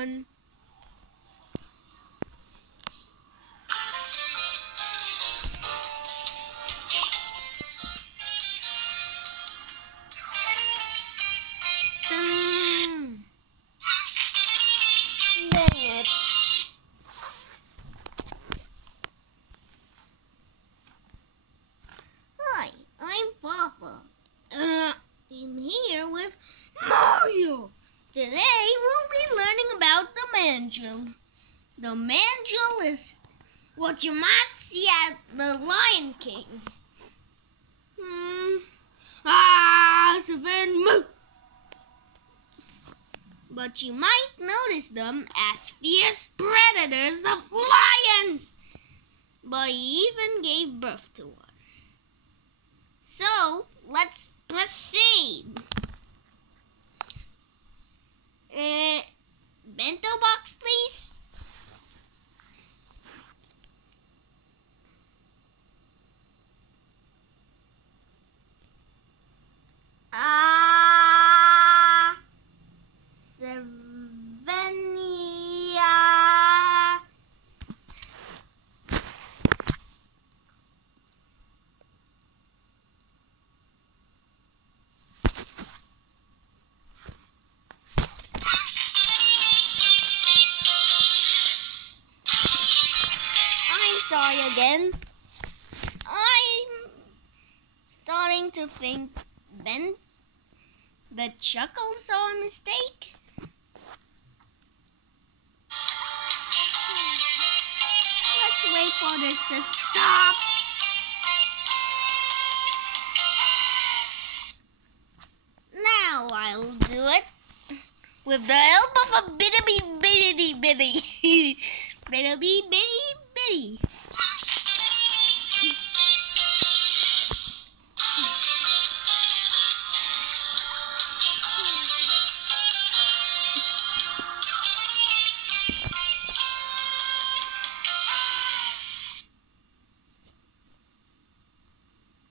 one. Dang it. Hi, I'm Fafa. I'm here with Mario. Today we'll be learning about the Mandrill. The Mandrill is what you might see at the Lion King. Severe moo. But you might notice them as fierce predators of lions. But he even gave birth to one. So, let's proceed. Bento box, please. Sorry again. I'm starting to think the chuckles are a mistake. Let's wait for this to stop. Now I'll do it with the help of a bitty bitty bitty bitty bitty bitty.